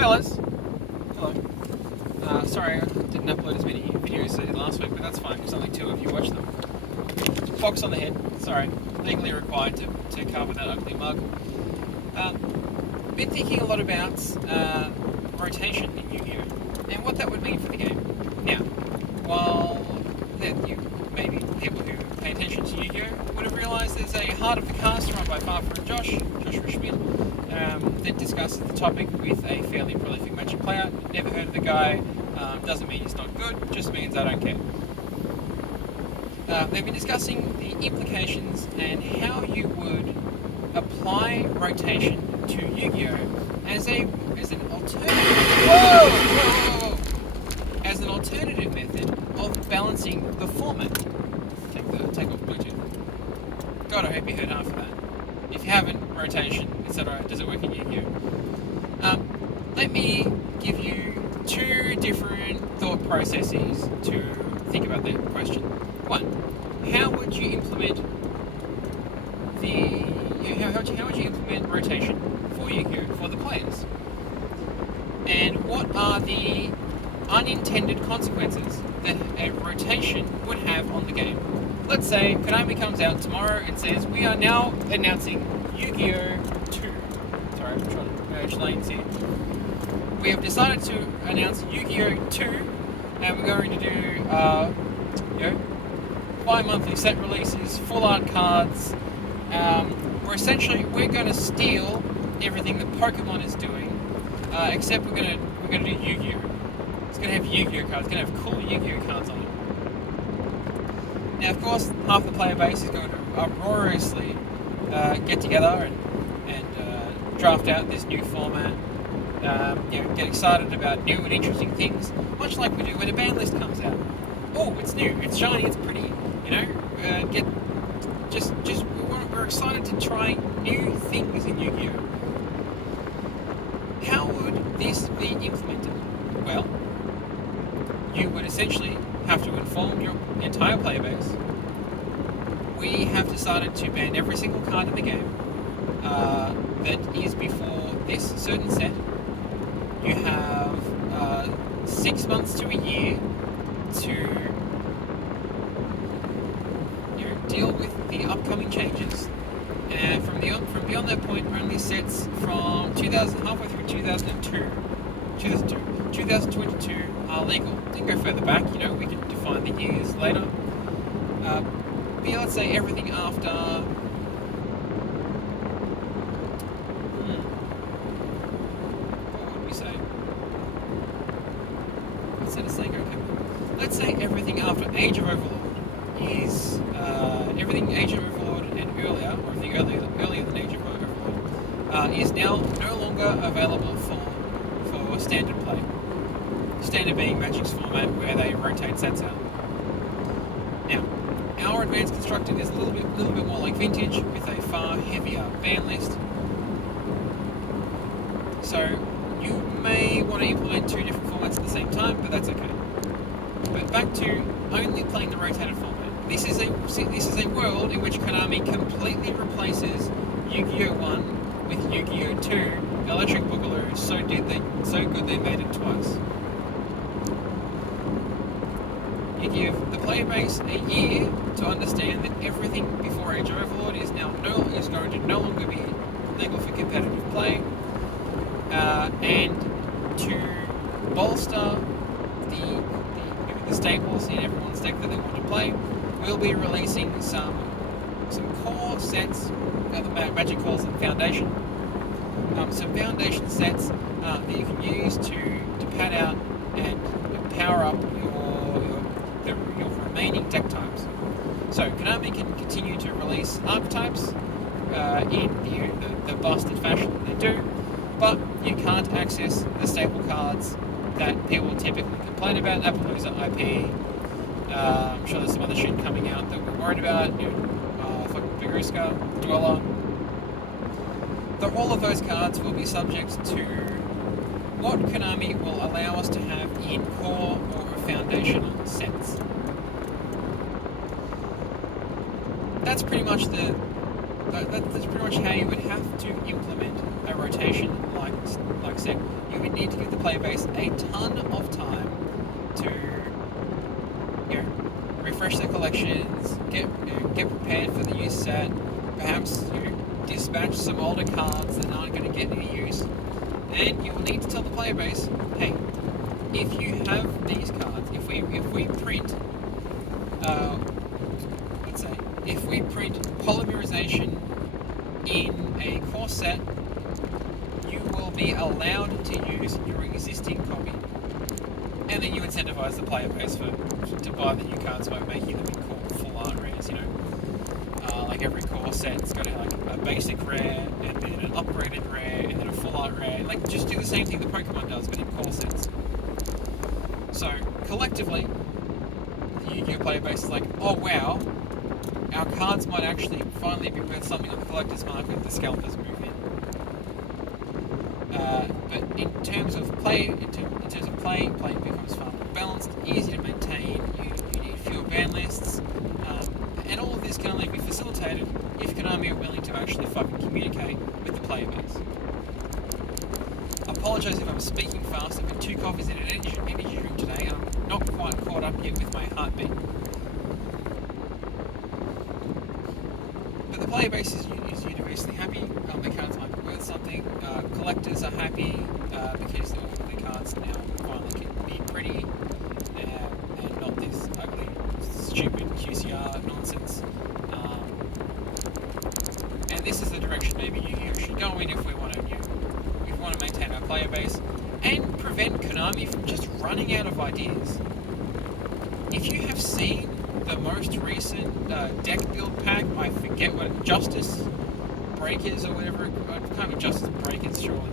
Fellas, hello. Sorry I didn't upload as many videos as I did last week, but that's fine because only 2 of you watched them. Box on the head, sorry. Legally required to cover that ugly mug. Been thinking a lot about rotation in Yu-Gi-Oh! And what that would mean for the game. Now, while maybe people who pay attention to Yu-Gi-Oh! Would have realised there's a Heart of the Cast run by Farfa and Joshua Schmidt, that discusses the topic with a fairly prolific Magic player. Never heard of the guy, doesn't mean he's not good, just means I don't care. They've been discussing the implications and how you would apply rotation to Yu-Gi-Oh! as an alternative. As an alternative method of balancing the format. Take off Bluetooth. God, I hope you heard half of that. If you haven't, rotation, etc. Does it work in Yu-Gi-Oh? Let me give you 2 different thought processes to think about the question. 1, how would you implement how would you implement rotation for Yu-Gi-Oh! For the players? And what are the unintended consequences that a rotation would have on the game? Let's say Konami comes out tomorrow and says, we are now announcing Yu-Gi-Oh! 2. Sorry, I'm trying to merge lanes here. We have decided to announce Yu-Gi-Oh! 2, and we're going to do, bi-monthly set releases, full art cards. We're going to steal everything that Pokemon is doing, except we're going to do Yu-Gi-Oh! It's going to have Yu-Gi-Oh! cards. It's going to have cool Yu-Gi-Oh! cards on it. Now, of course, half the player base is going to uproariously get together and draft out this new format. Get excited about new and interesting things, much like we do when a ban list comes out. Oh, it's new, it's shiny, it's pretty. We're excited to try new things in Yu-Gi-Oh! How would this be implemented? Well, you would essentially have to inform your entire player base. We have decided to ban every single card in the game that is before this certain set. You have 6 months to a year to deal with the upcoming changes. And from beyond that point, only sets from halfway through 2022 are legal. Didn't go further back, we can define the years later. But let's say everything after. What would we say? Let's say everything after Age of Overlord is everything Age of Overlord and earlier, or everything earlier than Age of Overlord, is now no longer available for standard play. Standard being Magic's format where they rotate sets out. Now, our Advanced Constructed is a little bit more like Vintage with a far heavier ban list. So you may want to implement 2 different formats at the same time, but that's okay. But back to only playing the rotated format. This is a world in which Konami completely replaces Yu-Gi-Oh! 1 with Yu-Gi-Oh! 2 Electric Boogaloo, so good they made it twice. You give the player base a year to understand that everything before Age of Overlord is going to no longer be legal for competitive play, and to bolster the staples in everyone's deck that they want to play, we'll be releasing some core sets. The Magic calls them Foundation. Some Foundation sets that you can use to pad out and power up your remaining deck types. So Konami can continue to release archetypes in the busted fashion that they do, but you can't access the staple cards that people typically complain about. Appaloosa IP. I'm sure there's some other shit coming out that we're worried about. Fucking Biguruska, Dweller. All of those cards will be subject to what Konami will allow us to have in core or foundational sets. That's pretty much how you would have to implement a rotation like set. You would need to give the player base a ton of time to, refresh their collections, get prepared for the new set, perhaps dispatch some older cards that aren't going to get any use, and you will need to tell the player base, hey, if you have these cards, if we print, let's say, if we print polymerization in a core set, you will be allowed to use your existing copy. And then you incentivize the player base to buy the new cards by making them in full art rares, like every core set's got like a basic rare, and then an upgraded rare, and then a full art rare. Like, just do the same thing that Pokemon does, but in core sets. So, collectively, the Yu-Gi-Oh! Player base is like, oh wow, our cards might actually finally be worth something on the collector's market if the scalpers move in. But in terms of playing becomes far more balanced, easy to maintain, you need fewer ban lists, and all of this can only be facilitated if Konami are willing to actually fucking communicate with the player base. I apologise if I'm speaking fast. I've had 2 coffees and an energy drink today, and I'm not quite caught up yet with my heartbeat. But the player base is universally happy. The cards might be worth something. Collectors are happy because all of the cards now finally can be pretty and not this ugly, stupid QCR nonsense. And this is the direction maybe you should go in if we want to maintain our player base and prevent Konami from just running out of ideas. If you have seen the most recent deck build pack, I forget what, Justice Breakers or whatever, kind of Justice Breakers surely.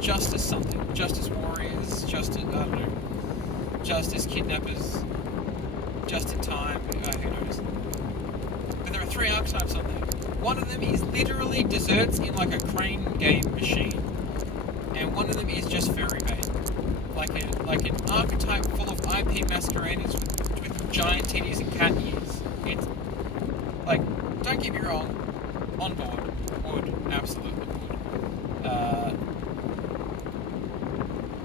Justice something. Justice Warriors, I don't know. Justice Kidnappers, Just in Time, who knows. But there are 3 archetypes on there. One of them is literally desserts in like a crane game machine. And one of them is just fairy bait. Like an archetype full of IP masqueraders with giant titties and cat ears. It's like, don't get me wrong, on board, would, absolutely would.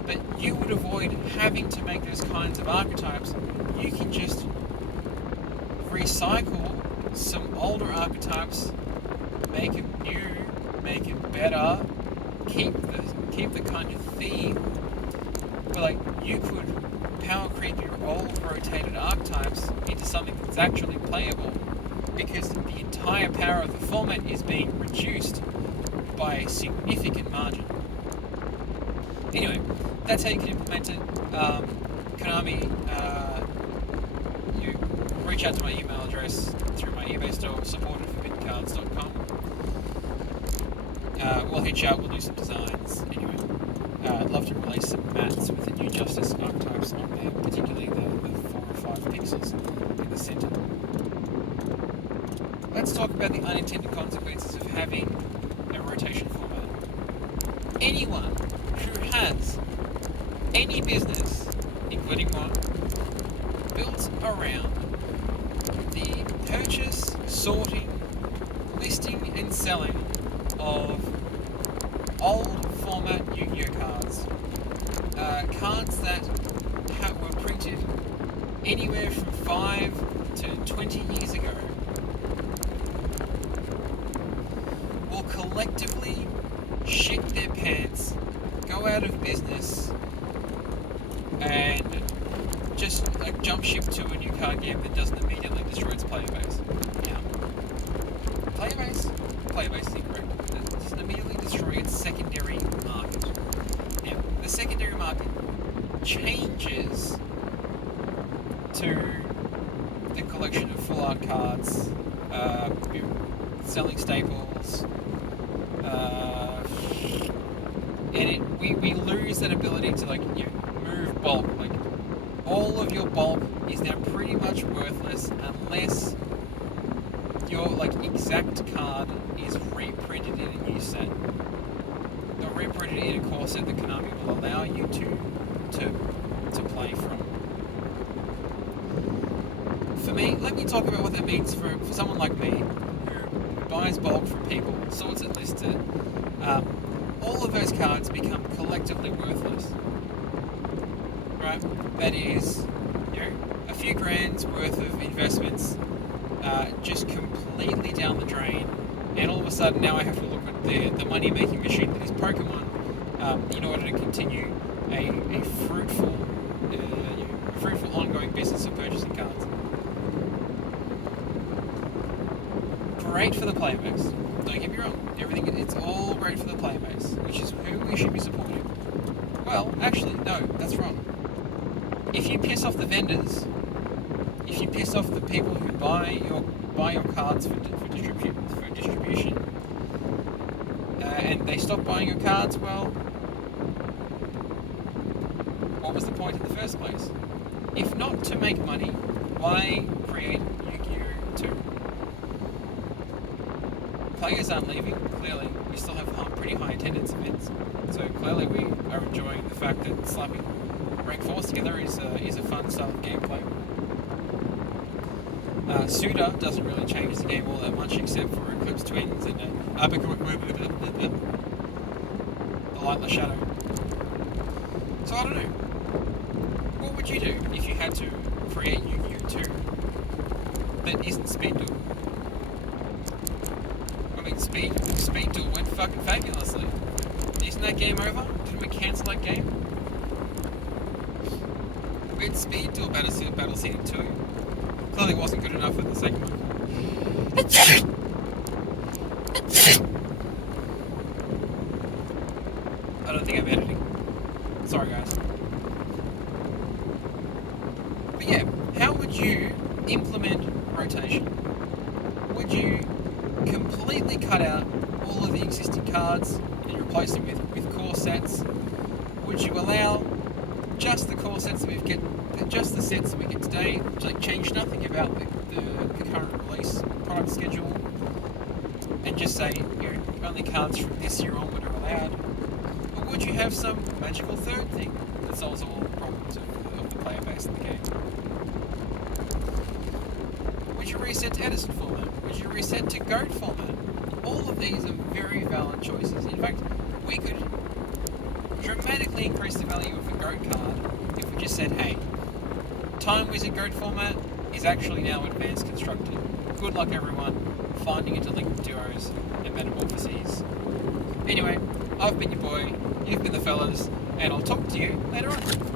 But you would avoid having to make those kinds of archetypes. You can just recycle some older archetypes, make them new, make it better, keep the kind of theme. But like, you could power creep your old rotated archetypes into something that's actually playable, because the entire power of the format is being reduced by a significant margin. Anyway, that's how you can implement it. Konami, you reach out to my email address through my eBay store, support@forbiddencards.com. We'll hit you up, we'll do some designs. Anyway, I'd love to release some mats with the new Justice archetypes on there, particularly the 4 or 5 pixels in the centre. Let's talk about the unintended consequences of having a rotation format. Anyone who has any business, including one, built around the purchase, sorting, listing and selling of old format Yu-Gi-Oh cards, cards that were printed anywhere from 5 to 20 years ago, will collectively shit their pants, go out of business, and just like jump ship to a new card game that doesn't immediately destroy its player base. Now, player base is incorrect. It doesn't immediately destroy its secondary market. Now, the secondary market changes to the collection of full art cards, selling staples, and we lose that ability to move bulk. Like, all of your bulk is now pretty much worthless unless your exact card is reprinted in a new set, or reprinted in a core set that Konami will allow you to play from. For me, let me talk about what that means for someone like me who buys bulk from people, sorts it, lists it. all of those cards become collectively worthless. Right? That is, a few grand's worth of investments just completely down the drain, and all of a sudden now I have to look at the money-making machine that is Pokemon in order to continue a fruitful ongoing business of purchasing cards. Great for the player base. Don't get me wrong. It's all great for the player base, which is who we should be supporting. Well, actually, no, that's wrong. If you piss off the vendors, if you piss off the people who buy your cards for distribution, and they stop buying your cards, well, what was the point in the first place? If not to make money, why create Yu-Gi-Oh! 2? Players aren't leaving, clearly. We still have pretty high attendance events. So clearly we are enjoying the fact that slapping rank 4s together is a fun style of gameplay. Suda doesn't really change the game all that much except for Eclipse Twins and the Lightless Shadow. So I don't know. What would you do if you had to create Yu-Gi-Oh! 2 that isn't Speed Duel? I mean, Speed Duel went fucking fabulously. Isn't that game over? Didn't we cancel that game? We had Speed Duel Battle City 2. Clearly wasn't good enough for the second one. I don't think I'm editing. Sorry, guys. But yeah, how would you implement rotation? Would you completely cut out all of the existing cards and replace them with core sets? Would you allow just the core sets that just the sets that we get today, like change nothing about the current release product schedule, and just say only cards from this year onward are allowed? Or would you have some magical third thing that solves all the problems of the player base in the game? Would you reset to Edison format? Would you reset to GOAT format? All of these are very valid choices. In fact, we could dramatically increase the value of a GOAT card if we just said, hey, Time Wizard GOAT format is actually now advanced constructed. Good luck, everyone, finding interlinked duos and metamorphoses. Anyway, I've been your boy, you've been the fellas, and I'll talk to you later on.